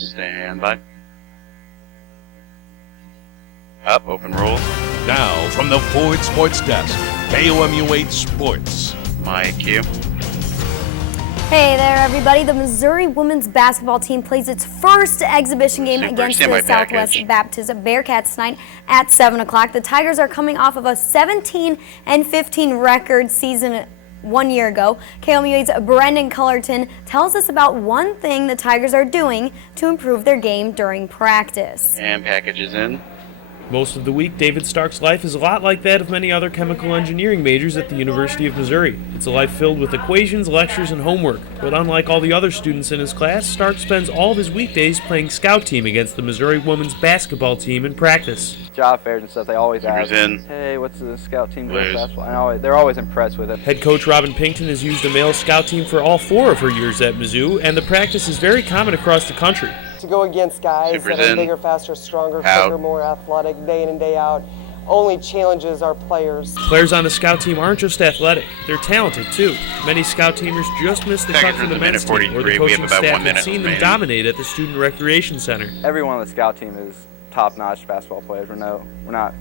Stand by. Up, open roll. Now, from the Ford Sports Desk, KOMU 8 Sports. My cue. Hey there, everybody. The Missouri women's basketball team plays its first exhibition game against the Southwest Baptist Bearcats tonight at 7 o'clock. The Tigers are coming off of a 17-15 record season 1 year ago. KOMU 8's Brendan Cullerton tells us about one thing the Tigers are doing to improve their game during practice. And packages in. Most of the week, David Stark's life is a lot like that of many other chemical engineering majors at the University of Missouri. It's a life filled with equations, lectures, and homework. But unlike all the other students in his class, Stark spends all of his weekdays playing scout team against the Missouri women's basketball team in practice. Job fairs and stuff, they always ask, in. hey, what's the scout team doing basketball? And they're always impressed with it. Head coach Robin Pinkton has used a male scout team for all 4 of her years at Mizzou, and the practice is very common across the country. To go against guys that are bigger, faster, stronger, quicker, more athletic, day in and day out, only challenges our players. Players on the scout team aren't just athletic, they're talented too. Many scout teamers just missed the cut from the men's team, or the coaching staff had seen them dominate at the Student Recreation Center. Everyone on the scout team is top-notch basketball players. We're not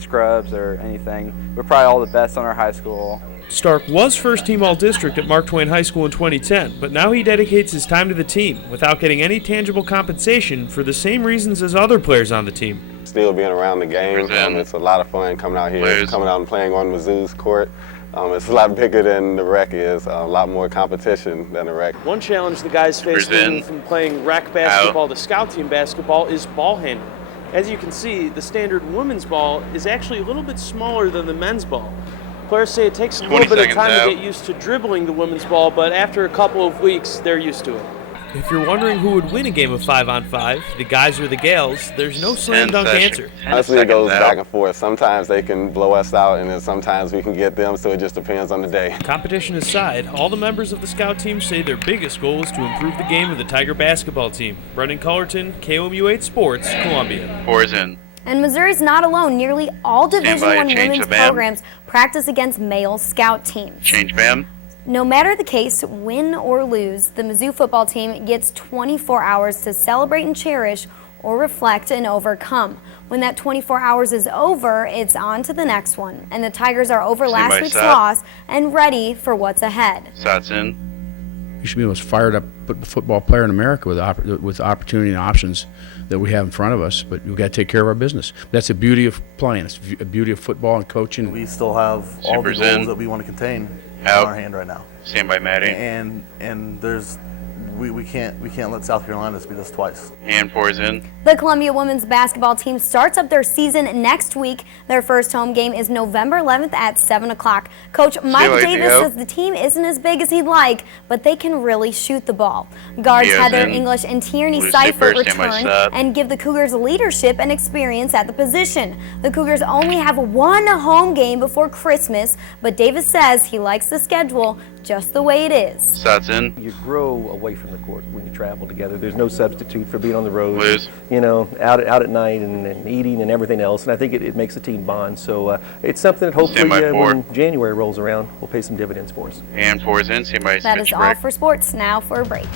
scrubs or anything. We're probably all the best on our high school. Stark was first-team All-District at Mark Twain High School in 2010, but now he dedicates his time to the team without getting any tangible compensation for the same reasons as other players on the team. Still being around the game, it's a lot of fun coming out here, coming out and playing on Mizzou's court. It's a lot bigger than the rec is, a lot more competition than the rec. One challenge the guys face moving from playing rec basketball to scout team basketball is ball handling. As you can see, the standard women's ball is actually a little bit smaller than the men's ball. Players say it takes a little bit of time to get used to dribbling the women's ball, but after a couple of weeks, they're used to it. If you're wondering who would win a game of 5-on-5, the guys or the gals, there's no slam dunk answer. Honestly, it goes back and forth. Sometimes they can blow us out, and then sometimes we can get them, so it just depends on the day. Competition aside, all the members of the scout team say their biggest goal is to improve the game of the Tiger basketball team. Brendan Cullerton, KOMU 8 Sports, Columbia. 4 is in. And Missouri's not alone. Nearly all Division I women's programs practice against male scout teams. Change bam. No matter the case, win or lose, the Mizzou football team gets 24 hours to celebrate and cherish or reflect and overcome. When that 24 hours is over, it's on to the next one. And the Tigers are over last week's loss and ready for what's ahead. Shots in. You should be the most fired up football player in America with opportunity and options that we have in front of us, but we've got to take care of our business. That's the beauty of playing. It's the beauty of football and coaching. We still have all the goals that we want to contain in our hand right now. Stand by Maddie. And there's we can't let South Carolina beat us twice. And 4 is in. The Columbia women's basketball team starts up their season next week. Their first home game is November 11th at 7 o'clock. Coach Mike Davis says the team isn't as big as he'd like, but they can really shoot the ball. Guards Heather English and Tierney Seifert return and give the Cougars leadership and experience at the position. The Cougars only have one home game before Christmas, but Davis says he likes the schedule just the way it is. Shots in. You grow away from the court when you travel together. There's no substitute for being on the road, you know, out at night and eating and everything else. And I think it makes a team bond. So it's something that hopefully when January rolls around, will pay some dividends for us. And 4 is in. That is all for sports. Now for a break.